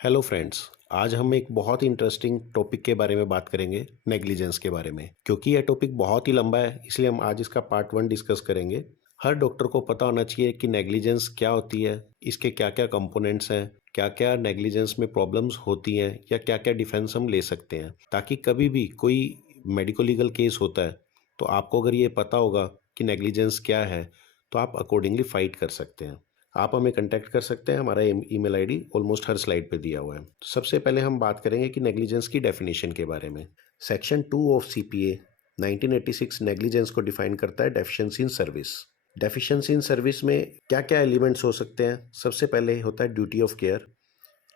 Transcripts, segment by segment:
Hello friends. आज हम एक बहुत ही इंटरेस्टिंग टॉपिक के बारे में बात करेंगे, नेग्लिजेंस के बारे में। क्योंकि यह टॉपिक बहुत ही लंबा है, इसलिए हम आज इसका पार्ट वन डिस्कस करेंगे। हर डॉक्टर को पता होना चाहिए कि नेग्लिजेंस क्या होती है, इसके क्या क्या कंपोनेंट्स हैं, क्या क्या नेग्लिजेंस में प्रॉब्लम्स होती हैं या क्या क्या डिफेंस हम ले सकते हैं, ताकि कभी भी कोई मेडिको लीगल केस होता है तो आपको अगर ये पता होगा कि नेग्लिजेंस क्या है तो आप अकॉर्डिंगली फाइट कर सकते हैं। आप हमें कांटेक्ट कर सकते हैं, हमारा ईमेल आईडी ऑलमोस्ट हर स्लाइड पे दिया हुआ है। तो सबसे पहले हम बात करेंगे कि नेग्लिजेंस की डेफिनेशन के बारे में। सेक्शन 2 ऑफ सीपीए 1986 नेग्लिजेंस को डिफाइन करता है deficiency in service. Deficiency in service में क्या क्या एलिमेंट्स हो सकते हैं? सबसे पहले होता है duty of care.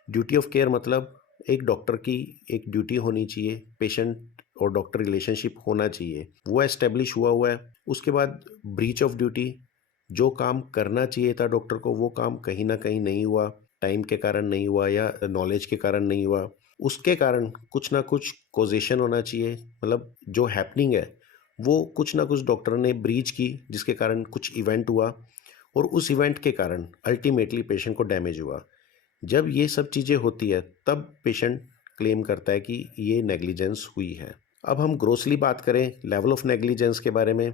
Duty of care मतलब एक डॉक्टर की एक ड्यूटी होनी चाहिए, पेशेंट और डॉक्टर रिलेशनशिप होना चाहिए, वो एस्टेब्लिश हुआ है। उसके बाद ब्रीच ऑफ ड्यूटी, जो काम करना चाहिए था डॉक्टर को वो काम कहीं ना कहीं नहीं हुआ, टाइम के कारण नहीं हुआ या नॉलेज के कारण नहीं हुआ, उसके कारण कुछ ना कुछ कॉजेशन होना चाहिए। मतलब जो हैपनिंग है वो कुछ ना कुछ डॉक्टर ने ब्रीच की जिसके कारण कुछ इवेंट हुआ और उस इवेंट के कारण अल्टीमेटली पेशेंट को डैमेज हुआ। जब ये सब चीज़ें होती है तब पेशेंट क्लेम करता है कि ये नेग्लिजेंस हुई है। अब हम ग्रोसली बात करें लेवल ऑफ नेग्लिजेंस के बारे में,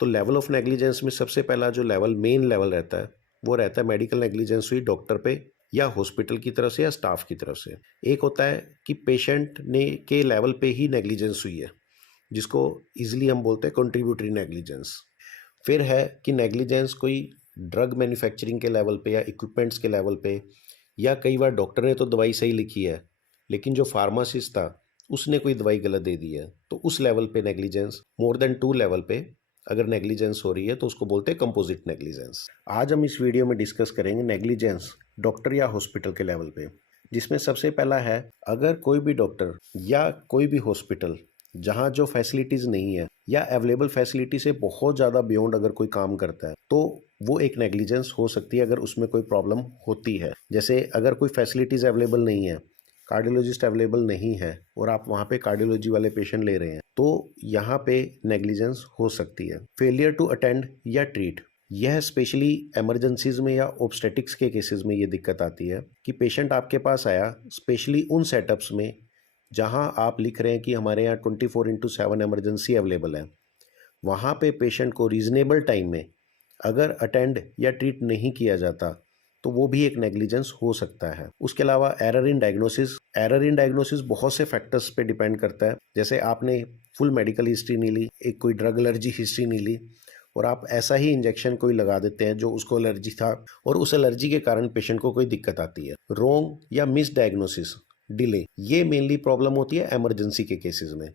तो लेवल ऑफ नेग्लिजेंस में सबसे पहला जो लेवल मेन लेवल रहता है वो रहता है मेडिकल नेग्लिजेंस हुई डॉक्टर पे या हॉस्पिटल की तरफ से या स्टाफ की तरफ से। एक होता है कि पेशेंट ने के लेवल पे ही नेग्लिजेंस हुई है, जिसको इजीली हम बोलते हैं कंट्रीब्यूटरी नेग्लिजेंस। फिर है कि नेग्लिजेंस कोई ड्रग मैन्युफैक्चरिंग के लेवल पे या इक्विपमेंट्स के लेवल पे, या कई बार डॉक्टर ने तो दवाई सही लिखी है लेकिन जो फार्मासिस्ट था उसने कोई दवाई गलत दे दी है, तो उस लेवल पे नेग्लिजेंस। मोर देन 2 लेवल पे अगर नेग्लिजेंस हो रही है तो उसको बोलते हैं कंपोजिट नेग्लिजेंस। आज हम इस वीडियो में डिस्कस करेंगे नेग्लिजेंस डॉक्टर या हॉस्पिटल के लेवल पे, जिसमें सबसे पहला है अगर कोई भी डॉक्टर या कोई भी हॉस्पिटल जहां जो फैसिलिटीज नहीं है या अवेलेबल फैसिलिटी से बहुत ज़्यादा बियॉन्ड अगर कोई काम करता है तो वो एक नेग्लिजेंस हो सकती है अगर उसमें कोई प्रॉब्लम होती है। जैसे अगर कोई फैसिलिटीज़ अवेलेबल नहीं है, कार्डियोलॉजिस्ट अवेलेबल नहीं है और आप वहाँ पे कार्डियोलॉजी वाले पेशेंट ले रहे हैं तो यहाँ पे नेग्लिजेंस हो सकती है। फेलियर टू अटेंड या ट्रीट, यह स्पेशली इमरजेंसीज में या ऑब्स्टेटिक्स के केसेस में ये दिक्कत आती है कि पेशेंट आपके पास आया, स्पेशली उन सेटअप्स में जहां आप लिख रहे हैं कि हमारे यहाँ 24/7 इमरजेंसी अवेलेबल है, वहाँ पे पेशेंट को रीजनेबल टाइम में अगर अटेंड या ट्रीट नहीं किया जाता तो वो भी एक नेग्लिजेंस हो सकता है। उसके अलावा error in diagnosis, error in diagnosis बहुत से फैक्टर्स पे डिपेंड करता है। जैसे आपने फुल मेडिकल हिस्ट्री नहीं ली, एक कोई ड्रग एलर्जी हिस्ट्री नहीं ली और आप ऐसा ही इंजेक्शन कोई लगा देते हैं जो उसको एलर्जी था और उस एलर्जी के कारण पेशेंट को कोई दिक्कत आती है। रोंग या मिस डायग्नोसिस, डिले, ये मेनली प्रॉब्लम होती है इमरजेंसी के केसेस में।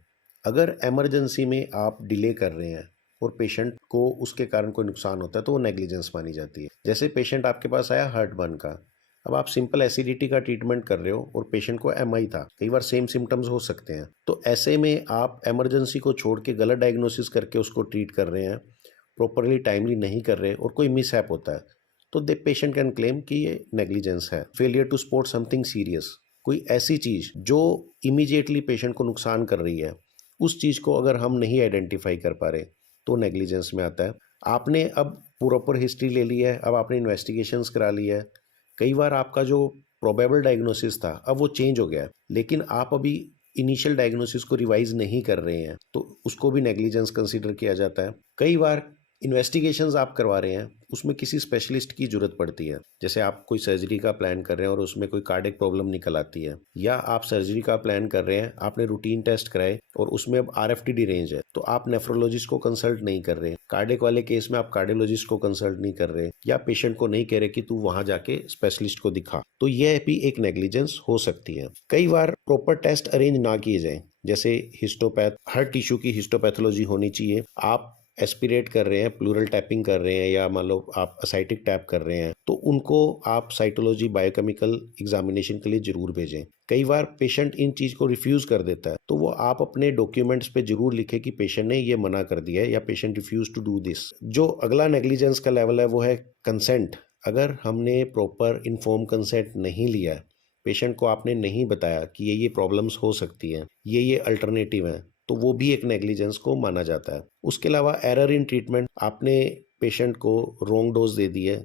अगर इमरजेंसी में आप डिले कर रहे हैं और पेशेंट को उसके कारण कोई नुकसान होता है तो वो नेग्लिजेंस मानी जाती है। जैसे पेशेंट आपके पास आया हार्ट बर्न का, अब आप सिंपल एसिडिटी का ट्रीटमेंट कर रहे हो और पेशेंट को एमआई था, कई बार सेम सिम्टम्स हो सकते हैं, तो ऐसे में आप इमरजेंसी को छोड़ के गलत डायग्नोसिस करके उसको ट्रीट कर रहे हैं, प्रॉपरली टाइमली नहीं कर रहे और कोई मिसहैप होता है तो दे पेशेंट कैन क्लेम कि ये नेग्लिजेंस है। Failure to spot something serious, कोई ऐसी चीज जो इमीडिएटली पेशेंट को नुकसान कर रही है, उस चीज को अगर हम नहीं आइडेंटिफाई कर पा रहे तो नेग्लिजेंस में आता है। आपने अब प्रॉपर हिस्ट्री ले ली है, अब आपने इन्वेस्टिगेशंस करा ली है, कई बार आपका जो प्रोबेबल डायग्नोसिस था अब वो चेंज हो गया लेकिन आप अभी इनिशियल डायग्नोसिस को रिवाइज नहीं कर रहे हैं तो उसको भी नेग्लिजेंस कंसीडर किया जाता है। कई बार इन्वेस्टिगेशंस आप करवा रहे हैं, उसमें किसी स्पेशलिस्ट की जरूरत पड़ती है। जैसे आप कोई सर्जरी का प्लान कर रहे हैं और उसमें कोई कार्डियक प्रॉब्लम निकल आती है, या आप सर्जरी का प्लान कर रहे हैं, आपने रूटीन टेस्ट कराए और उसमें अब आरएफटीडी रेंज है तो आप नेफ्रोलॉजिस्ट को कंसल्ट नहीं कर रहे। कार्डियक वाले केस में आप कार्डियोलॉजिस्ट को कंसल्ट नहीं कर रहे या पेशेंट को नहीं कह रहे कि तू वहां जाके स्पेशलिस्ट को दिखा, तो यह भी एक नेग्लिजेंस हो सकती है। कई बार प्रॉपर टेस्ट अरेंज ना किए जाए, जैसे हिस्टोपैथ, हर टिश्यू की हिस्टोपैथोलॉजी होनी चाहिए। आप एस्पिरेट कर रहे हैं, प्लूरल टैपिंग कर रहे हैं या मान लो आप असाइटिक टैप कर रहे हैं तो उनको आप साइटोलॉजी बायोकेमिकल एग्जामिनेशन के लिए जरूर भेजें। कई बार पेशेंट इन चीज को रिफ्यूज कर देता है तो वो आप अपने डॉक्यूमेंट्स पे जरूर लिखे कि पेशेंट ने ये मना कर दिया है या patient refuse to do this. जो अगला नेग्लिजेंस का लेवल है वो है कंसेंट। अगर हमने प्रॉपर इन्फॉर्म कंसेंट नहीं लिया है, पेशेंट को आपने नहीं बताया कि ये प्रॉब्लम्स हो सकती हैं, ये अल्टरनेटिव हैं, तो वो भी एक नेग्लिजेंस को माना जाता है। उसके अलावा एरर इन ट्रीटमेंट, आपने पेशेंट को रॉन्ग डोज दे दी है,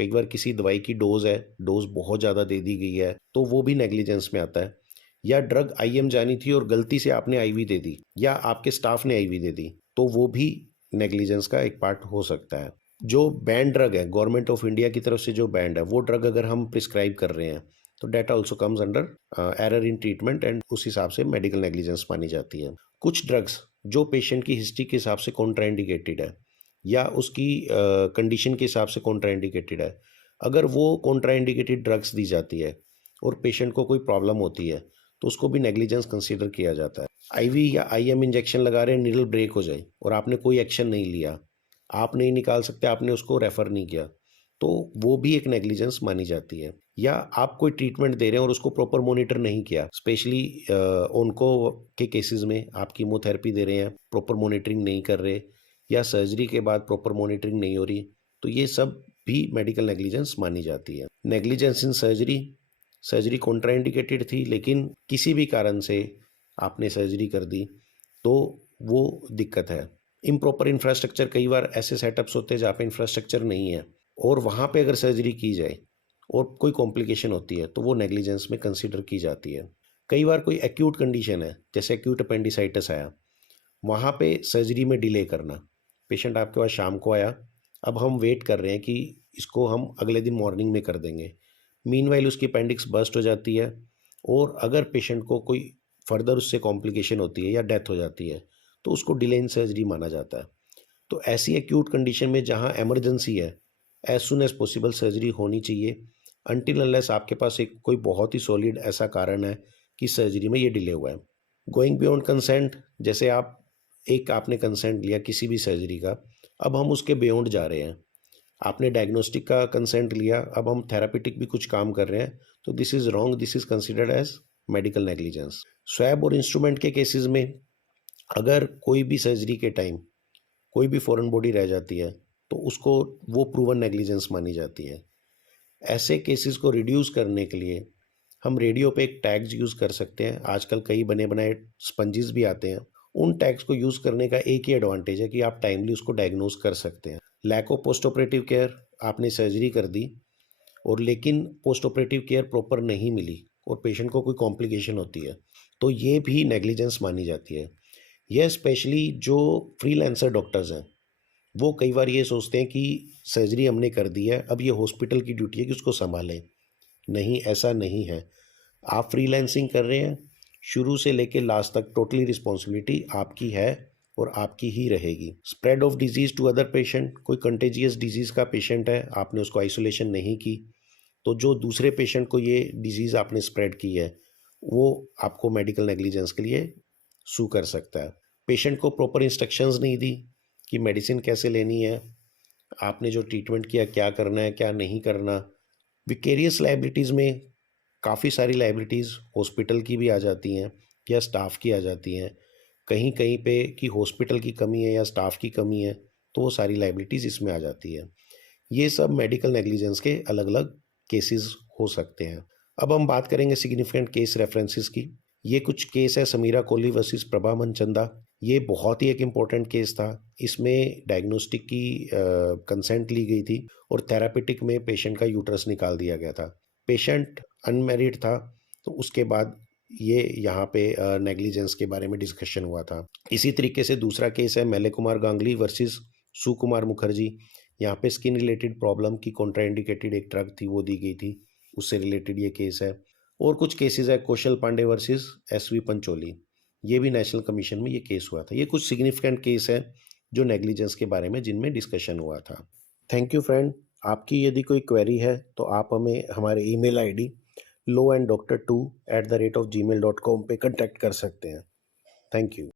कई बार किसी दवाई की डोज है, डोज बहुत ज़्यादा दे दी गई है, तो वो भी नेग्लिजेंस में आता है। या ड्रग आईएम जानी थी और गलती से आपने आईवी दे दी या आपके स्टाफ ने आईवी दे दी, तो वो भी नेग्लिजेंस का एक पार्ट हो सकता है। जो बैन ड्रग है, गवर्नमेंट ऑफ इंडिया की तरफ से जो बैंड है, वो ड्रग अगर हम प्रिस्क्राइब कर रहे हैं तो that also comes under error in treatment and उस हिसाब से मेडिकल नेग्लिजेंस मानी जाती है। कुछ ड्रग्स जो पेशेंट की हिस्ट्री के हिसाब से कॉन्ट्राइंडिकेटेड है या उसकी कंडीशन के हिसाब से कॉन्ट्राइंडिकेटेड है, अगर वो कॉन्ट्राइंडिकेटेड ड्रग्स दी जाती है और पेशेंट को कोई प्रॉब्लम होती है तो उसको भी नेग्लिजेंस कंसीडर किया जाता है। आईवी या आईएम इंजेक्शन लगा रहे हैं, नीडल ब्रेक हो जाए और आपने कोई एक्शन नहीं लिया, आप नहीं निकाल सकते, आपने उसको रेफर नहीं किया, तो वो भी एक नेग्लिजेंस मानी जाती है। या आप कोई ट्रीटमेंट दे रहे हैं और उसको प्रॉपर मॉनिटर नहीं किया, स्पेशली उनको के केसेस में आप कीमोथेरेपी दे रहे हैं, प्रॉपर मॉनिटरिंग नहीं कर रहे या सर्जरी के बाद प्रॉपर मॉनिटरिंग नहीं हो रही, तो ये सब भी मेडिकल नेग्लिजेंस मानी जाती है। Negligence in surgery, surgery contraindicated थी लेकिन किसी भी कारण से आपने सर्जरी कर दी तो वो दिक्कत है। इम्प्रॉपर इंफ्रास्ट्रक्चर, कई बार ऐसे सेटअप्स होते हैं जहाँ पे इंफ्रास्ट्रक्चर नहीं है और वहाँ पे अगर सर्जरी की जाए और कोई कॉम्प्लिकेशन होती है तो वो नेग्लिजेंस में कंसीडर की जाती है। कई बार कोई एक्यूट कंडीशन है, जैसे एक्यूट अपेंडिसाइटिस आया, वहाँ पे सर्जरी में डिले करना, पेशेंट आपके पास शाम को आया, अब हम वेट कर रहे हैं कि इसको हम अगले दिन मॉर्निंग में कर देंगे, मीनवाइल उसकी अपेंडिक्स बर्स्ट हो जाती है और अगर पेशेंट को कोई फर्दर उससे कॉम्प्लिकेशन होती है या डेथ हो जाती है तो उसको डिले इन सर्जरी माना जाता है। तो ऐसी एक्यूट कंडीशन में जहाँ एमरजेंसी है, as soon as possible surgery होनी चाहिए, अनटिल अनलेस आपके पास एक कोई बहुत ही सॉलिड ऐसा कारण है कि सर्जरी में ये डिले हुआ है। गोइंग बियॉन्ड कंसेंट, जैसे आपने कंसेंट लिया किसी भी सर्जरी का, अब हम उसके बियॉन्ड जा रहे हैं, आपने डायग्नोस्टिक का कंसेंट लिया, अब हम थेरापेटिक भी कुछ काम कर रहे हैं, तो this is wrong, this is considered as medical negligence. Swab और इंस्ट्रूमेंट के केसेस में अगर कोई भी सर्जरी के टाइम कोई भी फॉरेन बॉडी रह जाती है तो उसको वो प्रूवन नेग्लिजेंस मानी जाती है। ऐसे केसेस को रिड्यूस करने के लिए हम रेडियो पे एक टैग्स यूज़ कर सकते हैं, आजकल कई बने बनाए स्पंजेस भी आते हैं, उन टैग्स को यूज़ करने का एक ही एडवांटेज है कि आप टाइमली उसको डायग्नोज कर सकते हैं। Lack of post operative care, आपने सर्जरी कर दी और लेकिन पोस्ट ऑपरेटिव केयर प्रॉपर नहीं मिली और पेशेंट को कोई कॉम्प्लिकेशन होती है तो ये भी नेग्लिजेंस मानी जाती है। यह स्पेशली जो फ्रीलांसर डॉक्टर्स हैं वो कई बार ये सोचते हैं कि सर्जरी हमने कर दी है, अब ये हॉस्पिटल की ड्यूटी है कि उसको संभालें। नहीं, ऐसा नहीं है। आप फ्रीलांसिंग कर रहे हैं, शुरू से लेकर लास्ट तक टोटली रिस्पॉन्सिबिलिटी आपकी है और आपकी ही रहेगी। Spread of disease to other patient, कोई कंटेजियस डिजीज़ का पेशेंट है, आपने उसको आइसोलेशन नहीं की, तो जो दूसरे पेशेंट को ये डिजीज़ आपने स्प्रेड की है वो आपको मेडिकल नेग्लिजेंस के लिए सू कर सकता है। पेशेंट को प्रॉपर इंस्ट्रक्शंस नहीं दी कि मेडिसिन कैसे लेनी है, आपने जो ट्रीटमेंट किया क्या करना है क्या नहीं करना। विकेरियस लाइबिलिटीज़ में काफ़ी सारी लाइबिलिटीज़ हॉस्पिटल की भी आ जाती हैं या स्टाफ की आ जाती हैं, कहीं कहीं पे कि हॉस्पिटल की कमी है या स्टाफ की कमी है तो वो सारी लाइबिलिटीज़ इसमें आ जाती है। ये सब मेडिकल नेग्लिजेंस के अलग अलग केसेस हो सकते हैं। अब हम बात करेंगे सिग्निफिकेंट केस रेफरेंसेस की। ये कुछ केस है, समीरा कोहली वर्सेस प्रभा मनचंदा। ये बहुत ही एक इम्पोर्टेंट केस था। इसमें डायग्नोस्टिक की कंसेंट ली गई थी और थेरापेटिक में पेशेंट का यूट्रस निकाल दिया गया था। पेशेंट अनमैरिड था तो उसके बाद ये यहाँ पे नेग्लिजेंस के बारे में डिस्कशन हुआ था। इसी तरीके से दूसरा केस है मेले कुमार गांगली वर्सेस सुकुमार मुखर्जी। यहाँ पे स्किन रिलेटेड प्रॉब्लम की कॉन्ट्राइंडिकेटेड एक ड्रग थी वो दी गई थी, उससे रिलेटेड ये केस है। और कुछ केसेस है कौशल पांडे वर्सेस एसवी पंचोली, ये भी नेशनल कमीशन में ये केस हुआ था। ये कुछ सिग्निफिकेंट केस है जो नेग्लिजेंस के बारे में जिनमें डिस्कशन हुआ था। Thank you friend. आपकी यदि कोई क्वेरी है तो आप हमें हमारे ईमेल आईडी lowandDoctor2@gmail.com पे कांटेक्ट कर सकते हैं। Thank you.